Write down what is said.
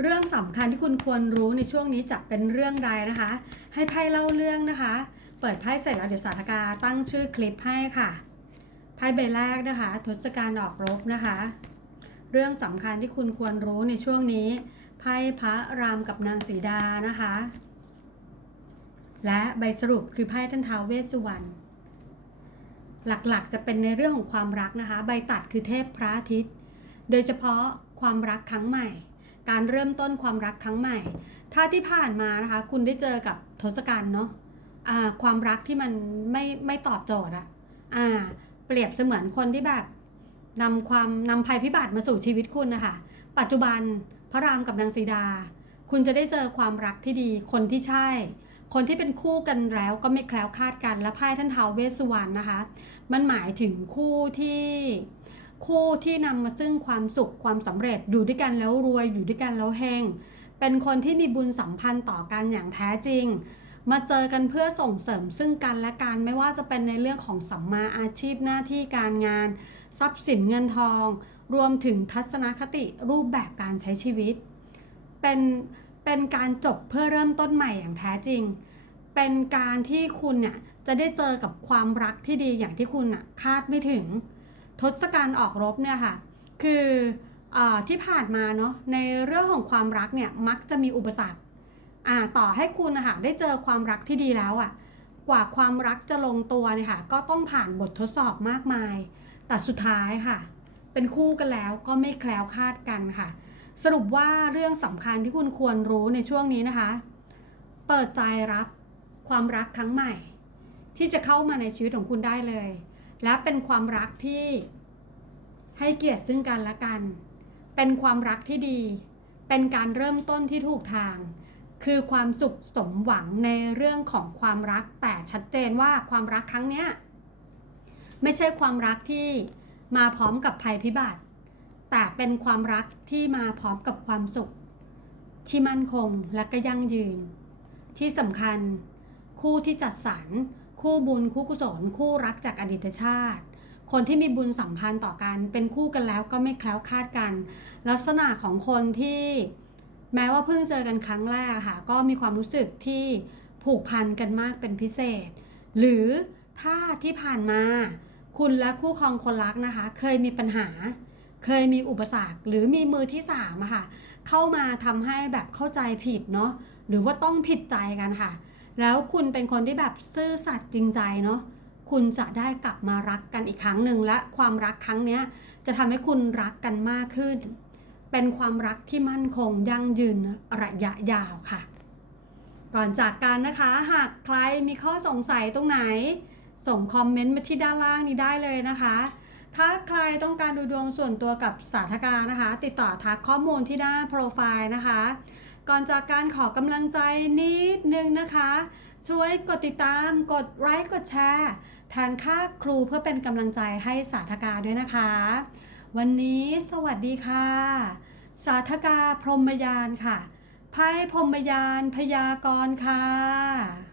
เรื่องสำคัญที่คุณควรรู้ในช่วงนี้จะเป็นเรื่องใดนะคะ ให้ไพ่เล่าเรื่องนะคะ เปิดไพ่เสร็จแล้วเดี๋ยวสาธกาตั้งชื่อคลิปให้ค่ะ ไพ่ใบแรกนะคะ ทศกัณฐ์ออกรบนะคะ เรื่องสำคัญที่คุณควรรู้ในช่วงนี้ ไพ่พระรามกับนางสีดานะคะ และใบสรุปคือไพ่ท่านท้าวเวสสุวรรณ หลักๆจะเป็นในเรื่องของความรักนะคะ ใบตัดคือเทพพระอาทิตย์ โดยเฉพาะความรักครั้งใหม่ การเริ่มต้นความรักครั้งใหม่ ถ้าที่ผ่านมานะคะ คุณได้เจอกับทศกัณฐ์เนาะอ่าความรักที่มันไม่ไม่ตอบโจทย์อะอ่า เปรียบเสมือนคนที่แบบนำความนำภัยพิบัติมาสู่ชีวิตคุณนะคะ ปัจจุบันพระรามกับนางสีดา คุณจะได้เจอความรักที่ดี คนที่ใช่ คนที่เป็นคู่กันแล้วก็ไม่แคล้วคลาดกัน และไพ่ท่านเทาวเวสสุวรรณนะคะ มันหมายถึงคู่ที่ คู่ที่นำมาซึ่งความสุขความสำเร็จอยู่ด้วยกันแล้วรวยอยู่ด้วยกันแล้วเฮงเป็นคนที่มีบุญสัมพันธ์ต่อกันอย่างแท้จริง มาเจอกันเพื่อส่งเสริมซึ่งกันและกันไม่ว่าจะเป็นในเรื่องของสัมมาอาชีพหน้าที่การงาน ทรัพย์สินเงินทอง รวมถึงทัศนคติรูปแบบการใช้ชีวิต เป็นเป็นการจบเพื่อเริ่มต้นใหม่อย่างแท้จริง เป็นการที่คุณเนี่ยจะได้เจอกับความรักที่ดีอย่างที่คุณน่ะคาดไม่ถึง ทศกัณฐ์ออกรบเนี่ยค่ะ คืออที่ผ่านมาเนาะในเรื่องของความรักเนี่ยมักจะมีอุปสรรคต่อให้คุณนะคะได้เจอความรักที่ดีแล้วอะ่ะกว่าความรักจะลงตัวเนี่ยค่ะ ก็ต้องผ่านบททดสอบมากมาย แต่สุดท้ายค่ะ เป็นคู่กันแล้วก็ไม่แคล้วคลาดกันค่ะ สรุปว่าเรื่องสำคัญที่คุณควรรู้ในช่วงนี้นะคะ เปิดใจรับความรักครั้งใหม่ ที่จะเข้ามาในชีวิตของคุณได้เลย และเป็นความรักที่ให้เกียรติซึ่งกันและกัน เป็นความรักที่ดี เป็นการเริ่มต้นที่ถูกทาง คือความสุขสมหวังในเรื่องของความรัก แต่ชัดเจนว่าความรักครั้งเนี้ยไม่ใช่ความรักที่มาพร้อมกับภัยพิบัติ แต่เป็นความรักที่มาพร้อมกับความสุข ที่มั่นคงและก็ยั่งยืน ที่สำคัญคู่ที่จัดสรร คู่บุญคู่กุศลคู่รักจากอดีตชาติ คนที่มีบุญสัมพันธ์ต่อกัน เป็นคู่กันแล้วก็ไม่แคล้วคลาดกัน ลักษณะของคนที่แม้ว่าเพิ่งเจอกันครั้งแรกค่ะก็มีความรู้สึกที่ผูกพันกันมากเป็นพิเศษ หรือถ้าที่ผ่านมา คุณและคู่ครองคนรักนะคะ เคยมีปัญหา เคยมีอุปสรรค หรือมีมือที่สามค่ะเข้ามาทำให้แบบเข้าใจผิดเนาะหรือว่าต้องผิดใจกันค่ะ แล้วคุณเป็นคนที่แบบซื่อสัตย์จริงใจเนาะคุณจะได้กลับมารักกันอีกครั้งหนึ่งและความรักครั้งเนี้ยจะทำให้คุณรักกันมากขึ้น เป็นความรักที่มั่นคงยั่งยืนระยะยาวค่ะ ก่อนจากกันนะคะ หากใครมีข้อสงสัยตรงไหน ส่งคอมเมนต์มาที่ด้านล่างนี้ได้เลยนะคะ ถ้าใครต้องการดูดวงส่วนตัวกับสาธการนะคะ ติดต่อทักข้อมูลที่หน้าโปรไฟล์นะคะ ก่อนจากการขอกำลังใจนิดนึงนะคะ ช่วยกดติดตาม กดไลค์กดแชร์แทนค่าครูเพื่อเป็นกำลังใจให้สาธกาด้วยนะคะ วันนี้สวัสดีค่ะ สาธกาพรหมยานค่ะไพ่พรหมยานพยากรค่ะ